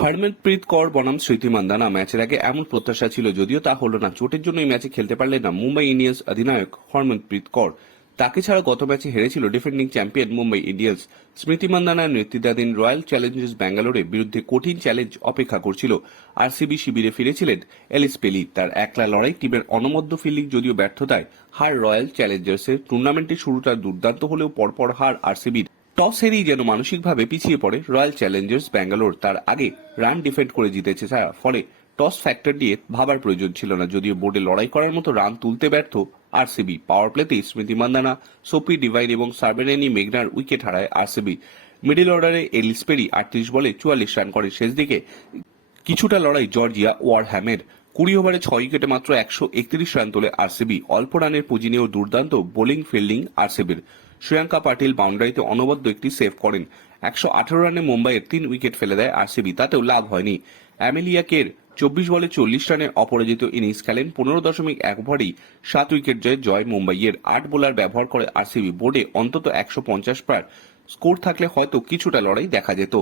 হরমনপ্রীত কর বনাম স্মৃতি মান্দানা ম্যাচের আগে এমন প্রত্যাশা ছিল যদিও তা হলো না চোটের জন্য এই ম্যাচে খেলতে পারলেন না মুম্বাই ইন্ডিয়ান্স অধিনায়ক হরমনপ্রীত কর তাকে ছাড়া গত ম্যাচে হেরেছিল defending champion Mumbai Indians Smriti মান্দানার নেতৃত্বাধীন রয়্যাল চ্যালেঞ্জার্স ব্যাঙ্গালোরের বিরুদ্ধে কঠিন চ্যালেঞ্জ অপেক্ষা করছিল আরসিবি শিবিরে ফিরেছিলেন এলিস পেলি তার একলা লড়াই টিমের অনমদ্য ফিল্ডিং যদিও ব্যর্থতায় হার রয়্যাল চ্যালেঞ্জার্সের টুর্নামেন্টের শুরুটা দুর্দান্ত হলেও পরপর হার আরসিবির টপ হেরেই যেন মানসিকভাবে পিছিয়ে পড়ে রয়্যাল চ্যালেঞ্জার্স ব্যাঙ্গালোর তার আগে রান ডিফেন্ড করে জিতেছে ছাড়া ফলে টস ফ্যাক্টর নিয়ে ভাবার প্রয়োজন ছিল না যদিও বোর্ডে লড়াই করার মতো রান তুলতে ব্যর্থ আরসিবি পাওয়ার প্লেতে স্মৃতি মান্দানা সোপি ডিভাইন এবং সার্বেনি মেঘনার উইকেট হারায় আরসিবি মিডিল অর্ডারে এলিস পেরি আটত্রিশ বলে চুয়াল্লিশ রান করে শেষ দিকে কিছুটা লড়াই জর্জিয়া ওয়ারহ্যামের কুড়ি ওভারে ছয় উইকেটে মাত্র একশো একত্রিশ রান তোলে আরসিবি অল্প রানের পুঁজি নিয়েও দুর্দান্ত বোলিং ফিল্ডিং আরসিবির শ্রেয়াঙ্কা পাটিল বাউন্ডারিতে অনবদ্য একটি সেভ করেন একশো আঠারো রানে মুম্বাইয়ের তিন উইকেট ফেলে দেয় আরসিবি তাতেও লাভ হয়নি অ্যামেলিয়া কের চব্বিশ বলে চল্লিশ রানে অপরাজিত ইনিংস খেলেন পনেরো দশমিক এক ওভারই সাত উইকেট জয়ে জয় মুম্বাইয়ের আট বোলার ব্যবহার করে আরসিবি বোর্ডে অন্তত একশো পঞ্চাশ পার স্কোর থাকলে হয়তো কিছুটা লড়াই দেখা যেত